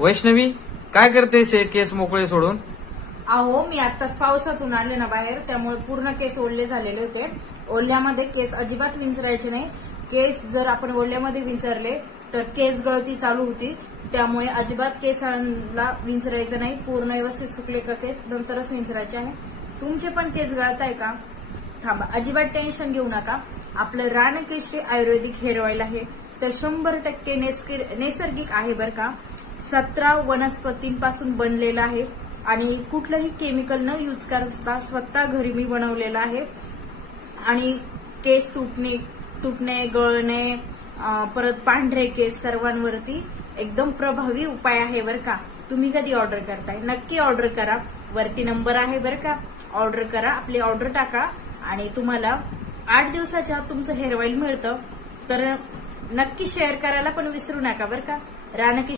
वैष्णवी, काय करतेस हे केस मोकळे सोडून? अहो, मी आताच पावसातून आले ना बाहेर, त्यामुळे पूर्ण केस ओले झालेले होते. ओल्यामध्ये केस अजिबात विंचरायचे नाही. केस जर आपण ओल्यामध्ये विंचरले तर केस गळती चालू होती. त्यामुळे अजिबात केसांना विंचरायचं नाही. पूर्ण व्यवस्थित सुकले का केस नंतरच विंचरायचे आहे. तुमचे पण केस गळताय का? थांबा, अजिबात टेन्शन घेऊ नका. आपलं रानकेशरी आयुर्वेदिक हेअर ऑइल आहे तर 100% नैसर्गिक आहे बरं का. 17 वनस्पतींपासून बनलेलं आहे आणि कुठलंही केमिकल न यूज करता स्वतः घरी मी बनवलेलं आहे. आणि केस तुटणे गळणे परत पांढरे केस सर्वांवरती एकदम प्रभावी उपाय आहे बरं का. तुम्ही कधी ऑर्डर करताय? नक्की ऑर्डर करा. वरती नंबर आहे बरं का. ऑर्डर करा, आपली ऑर्डर टाका आणि तुम्हाला 8 दिवसाच्या आत तुमचं हेअर ऑइल मिळतं. तर नक्की शेअर करायला पण विसरू नका बरं का. रानकेशरी